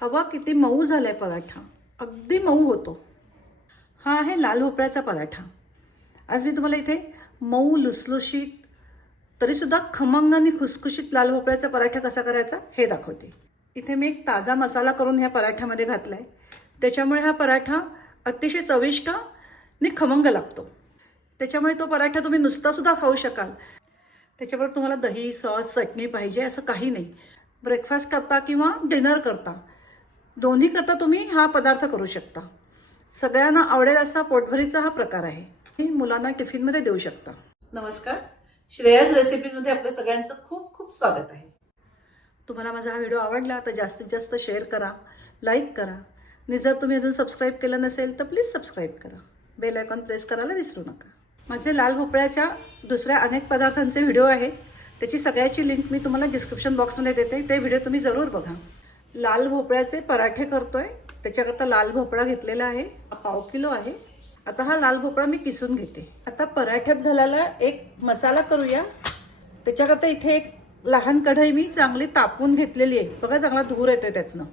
हवा किती मऊ झाला आहे पराठा. अगदी मऊ होतो. हा आहे लाल भोपळ्याचा पराठा. आज मी तुम्हाला इथे मऊ लुसलुशीत तरीसुद्धा खमंग आणि खुसखुशीत लाल भोपळ्याचा पराठा कसा करायचा हे दाखवते. इथे मी एक ताजा मसाला करून ह्या पराठ्यामध्ये घातला आहे त्याच्यामुळे हा पराठा अतिशय चविष्ट आणि खमंग लागतो. त्याच्यामुळे तो पराठा तुम्ही नुसतासुद्धा खाऊ शकाल. त्याच्याबरोबर तुम्हाला दही सॉस चटणी पाहिजे असं काही नाही. ब्रेकफास्ट करता किंवा डिनर करता. दोन्ही करता तुम्ही हा पदार्थ करू शकता. सगळ्यांना आवडेल असा पोटभरीचा हा प्रकार आहे. मुलांना टिफिनमध्ये देऊ शकता. नमस्कार. श्रेयाज रेसिपीजमध्ये आपल्या सगळ्यांचं खूप खूप स्वागत आहे. तुम्हाला माझा हा व्हिडिओ आवडला तर जास्तीत जास्त शेअर करा लाईक करा. आणि जर तुम्ही अजून सबस्क्राईब केलं नसेल तर प्लीज सबस्क्राईब करा. बेल आयकॉन प्रेस करायला विसरू नका. माझे लाल भोपळ्याच्या दुसऱ्या अनेक पदार्थांचे व्हिडिओ आहेत. त्याची सगळ्याची लिंक मी तुम्हाला डिस्क्रिप्शन बॉक्समध्ये देते. ते व्हिडिओ तुम्ही जरूर बघा. लाल भोपळ्याचे पराठे करतोय. त्याच्याकरता लाल भोपळा घेतलेला आहे. हा पाव किलो आहे. आता हा लाल भोपळा मी किसून घेते. आता पराठ्यात घालायला एक मसाला करूया. त्याच्याकरता इथे एक लहान कढई मी चांगली तापून घेतलेली आहे. बघा चांगला धूर येतोय त्यातनं.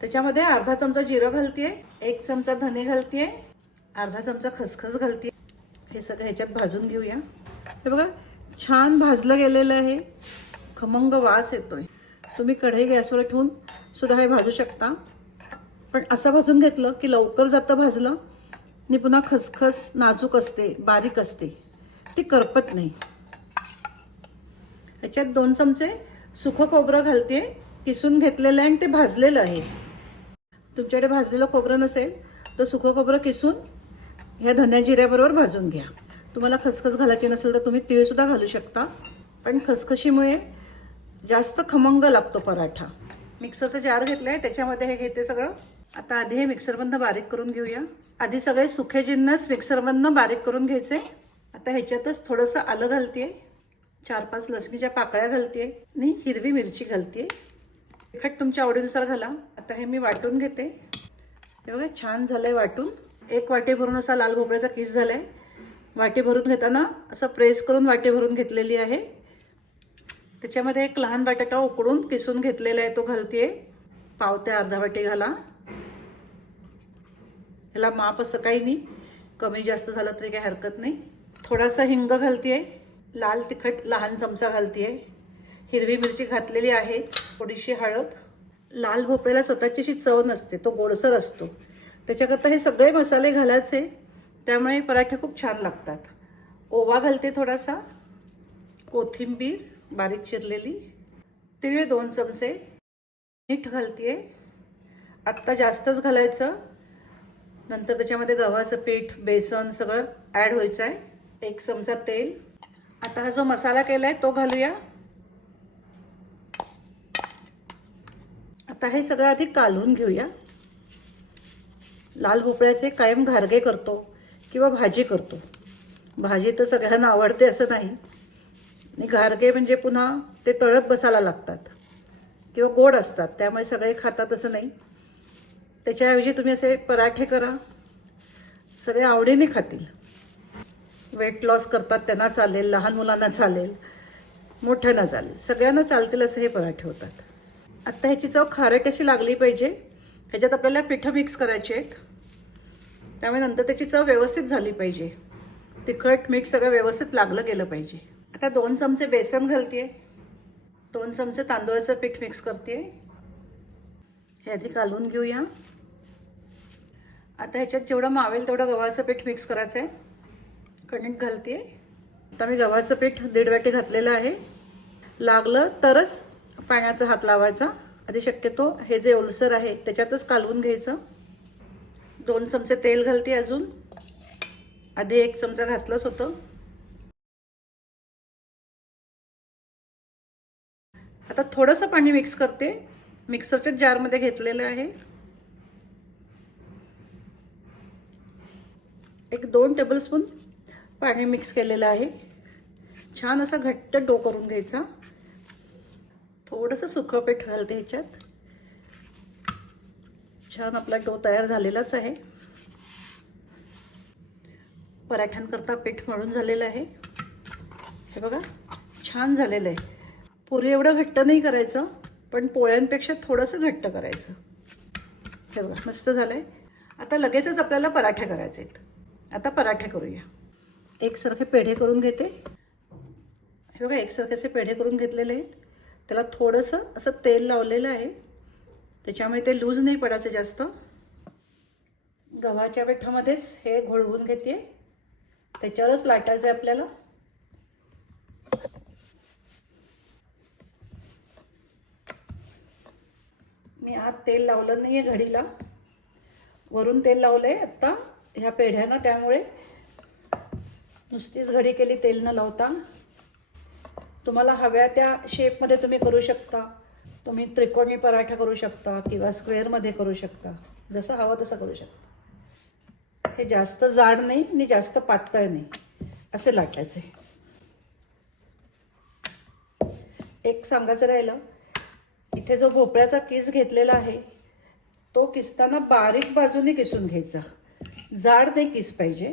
त्याच्यामध्ये अर्धा चमचा जिरं घालते एक चमचा धने घालते अर्धा चमचा खसखस घालते हे सगळं ह्याच्यात भाजून घेऊया. हे बघा छान भाजलं गेलेलं आहे. खमंग वास येतोय. तुम्ही कढई गॅसवर ठेवून सुद्धा हे भाजू शकता. पण असं भाजून घेतलं की लवकर जातं भाजलं आणि पुन्हा खसखस नाजूक असते बारीक असते. ती करपत नाही. ह्याच्यात दोन चमचे सुखं खोबरं घालते किसून घेतलेलं आहे आणि ते भाजलेलं आहे. तुमच्याकडे भाजलेलं खोबरं नसेल तर सुकं खोबरं किसून ह्या धन्या जिऱ्याबरोबर भाजून घ्या. तुम्हाला खसखस घालायची नसेल तर तुम्ही तीळसुद्धा घालू शकता. पण खसखशीमुळे जास्त खमंग लागतो पराठा. मिक्सरचं जार घेतलं आहे त्याच्यामध्ये हे घेते सगळं. आता आधी हे मिक्सरमधनं बारीक करून घेऊया. आधी सगळे सुखे जिन्नस मिक्सरमधनं बारीक करून घ्यायचे. आता ह्याच्यातच थोडंसं आलं घालते चार पाच लसणीच्या पाकळ्या घालते आणि हिरवी मिरची घालते तिखट तुमच्या आवडीनुसार घाला. आता हे मी वाटून घेते. हे बघा छान आहे वाटून. एक वाटी भरून असा लाल भोपळ्याचा किस आहे वाटी भरून घेताना असं प्रेस करून वाटी भरून घेतलेली आहे. त्याच्यामध्ये एक लहान बटाटा उकडून किसून घेतलेला आहे तो घालते पाव अर्धा वाटी घाला. ह्याला माप असं काही नाही. कमी जास्त झालं तरी काही हरकत नाही. थोडासा हिंग घालते लाल तिखट लहान चमचा घालते हिरवी मिरची घातलेली आहे थोडीशी हळद. लाल भोपळ्याला स्वतःची अशी चव नसते तो गोडसर असतो. त्याच्याकरता हे सगळे मसाले घालायचे. त्यामुळे पराठे खूप छान लागतात. ओवा घालते थोडासा. कोथिंबीर. बारीक चिरलेली. तिळे दोन चमचे. मीठ घालते आत्ता जास्तच घालायचं. नंतर त्याच्यामध्ये गव्हाचं पीठ बेसन सगळं ॲड व्हायचं आहे एक चमचा तेल. आता हा जो मसाला केला आहे तो घालूया. आता हे सगळं आधी कालवून घेऊया. लाल भोपळ्याचे कायम घारगे करतो किंवा भाजी करतो. भाजी तर सगळ्यांना आवडते असं नाही. आणि गारगे म्हणजे पुन्हा ते तळत बसायला लागतात. किंवा गोड असतात. त्यामुळे सगळे खातात असं नाही. त्याच्याऐवजी तुम्ही असे पराठे करा. सगळे आवडीने खातील. वेट लॉस करतात त्यांना चालेल. लहान मुलांना चालेल. मोठ्यांना चालेल. सगळ्यांना चालतील असे हे पराठे होतात. आत्ता ह्याची चव खारट अशी लागली पाहिजे. ह्याच्यात आपल्याला पिठं मिक्स करायची आहेत. त्यामुळे नंतर त्याची चव व्यवस्थित झाली पाहिजे. तिखट मीठ सगळं व्यवस्थित लागलं गेलं पाहिजे. आता दोन चमचे बेसन घालते दोन चमचे तांदूळाचं पीठ मिक्स करते हे आधी कालवून घेऊया. आता ह्याच्यात जेवढं मावेल तेवढं गव्हाचं पीठ मिक्स करायचं आहे कणिक घालते आता मी गव्हाचं पीठ दीड वाटी घातलेलं आहे. लागलं तरच पाण्याचा हात लावायचा. आधी शक्यतो हे जे ओलसर आहे त्याच्यातच कालवून घ्यायचं. दोन चमचे तेल घालते अजून. आधी एक चमचा घातलंच होतं. आता थोडंसं पाणी मिक्स करते. मिक्सरच्या जारमध्ये घेतलेलं आहे. एक दोन टेबलस्पून पाणी मिक्स केलेलं आहे. छान असा घट्ट डो करून घ्यायचा. थोडंसं सुकं पीठ घालते ह्याच्यात. छान आपला डो तयार झालेलाच आहे. पराठ्यांकरता पीठ मळून झालेलं आहे. हे बघा छान झालेलं आहे. पुरी एवढं घट्ट नाही करायचं पण पोळ्यांपेक्षा थोडंसं घट्ट करायचं. हे बघा मस्त झालं आहे आता लगेचच आपल्याला पराठे करायचे आहेत. आता पराठे करूया. एकसारखे पेढे करून घेते. हे बघा एकसारखे असे पेढे करून घेतलेले आहेत. त्याला थोडंसं असं तेल लावलेलं आहे. त्याच्यामुळे ते लूज नाही पडायचं जास्त. गव्हाच्या पिठामध्येच हे घोळवून घेते. त्याच्यावरच लाटायचं आहे आपल्याला. मी आत तेल लावलं नाही आहे घडीला. वरून तेल लावलं आहे आत्ता. ह्या पेढ्यानं त्यामुळे नुसतीच घडी केली तेल न लावता. तुम्हाला हव्या त्या शेपमध्ये तुम्ही करू शकता. तुम्ही त्रिकोणी पराठा करू शकता किंवा स्क्वेअरमध्ये करू शकता. जसं हवं तसं करू शकता. हे जास्त जाड नाही आणि जास्त पातळ नाही. असे लाटायचे. एक सांगायचं राहिलं इथे जो भोपळ्याचा किस घेतलेला आहे तो किसताना बारीक बाजूने किसून घ्यायचा. जाड नाही किस पाहिजे.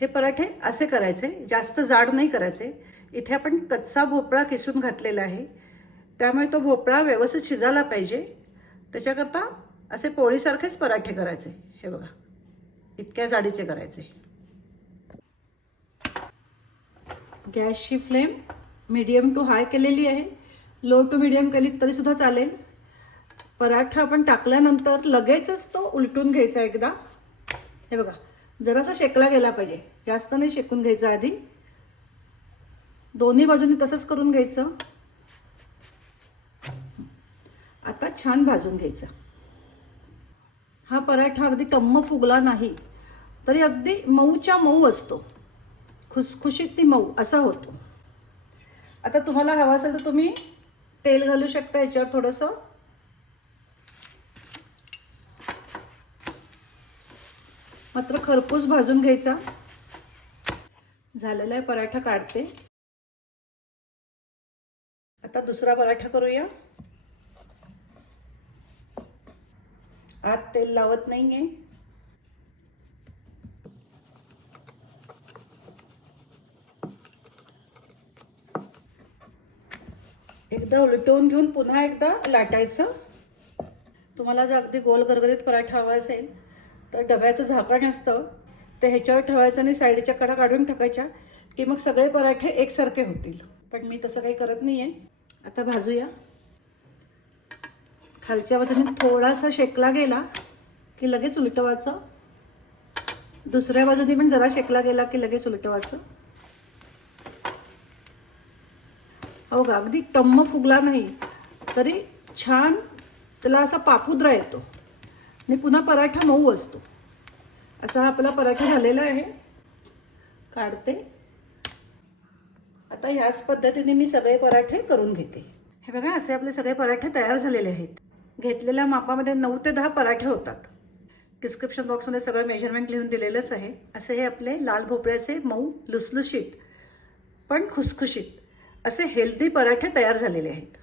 हे पराठे असे करायचे जास्त जाड नाही करायचे. इथे आपण कच्चा भोपळा किसून घातलेला आहे. त्यामुळे तो भोपळा व्यवस्थित शिजायला पाहिजे. त्याच्याकरता असे पोळीसारखेच पराठे करायचे. हे बघा इतक्या जाडीचे करायचे. गॅसची फ्लेम मीडियम टू हाय केलेली आहे. लो टू मीडियम केली तरीसुद्धा चालेल. पराठा आपण टाकल्यानंतर लगेचच तो उलटून घ्यायचा एकदा. हे बघा जरासा शेकला गेला पाहिजे. जास्त नाही शेकून घ्यायचा आधी. दोन्ही बाजूनी तसंच करून घ्यायचं. आता छान भाजून घ्यायचा. हा पराठा अगदी टम्म फुगला नाही तरी अगदी मऊच्या मऊ असतो. खुसखुशीत ती मऊ असा होतो. आता तुम्हाला हवा असेल तर तुम्ही तेल घालू शकता याच्यावर थोडंसं. मात्र खरपूस भाजून घ्यायचा. झालेला आहे पराठा काढते. आता दुसरा पराठा करूया. आत तेल लावत नाही आहे एकदा उलटवून घेऊन पुन्हा एकदा लाटायचं. तुम्हाला जर अगदी गोल गरगरीत पराठा हवा असेल तर डब्याचं झाकण असतं. ते ह्याच्यावर ठेवायचं आणि साईडच्या कडा काढून टाकायच्या की मग सगळे पराठे एकसारखे होतील. पण मी तसं काही करत नाही आहे आता भाजूया. खालच्या बाजूने थोडासा शेकला गेला की लगेच उलटवायचं. दुसऱ्या बाजूने पण जरा शेकला गेला की लगेच उलटवायचं. हो का? अगदी टम्म फुगला नाही. तरी छान त्याला असा पापुद्रा येतो. आणि पुन्हा पराठा मऊ असतो. असा हा आपला पराठा झालेला आहे. काढते. आता ह्याच पद्धतीने मी सगळे पराठे करून घेते. हे बघा असे आपले सगळे पराठे तयार झालेले आहेत. घेतलेल्या मापामध्ये नऊ ते दहा पराठे होतात. डिस्क्रिप्शन बॉक्समध्ये सगळं मेजरमेंट लिहून दिलेलंच आहे. असे हे आपले लाल भोपळ्याचे मऊ लुसलुशीत पण खुसखुशीत असे हेल्दी पराठे तयार झालेले आहेत.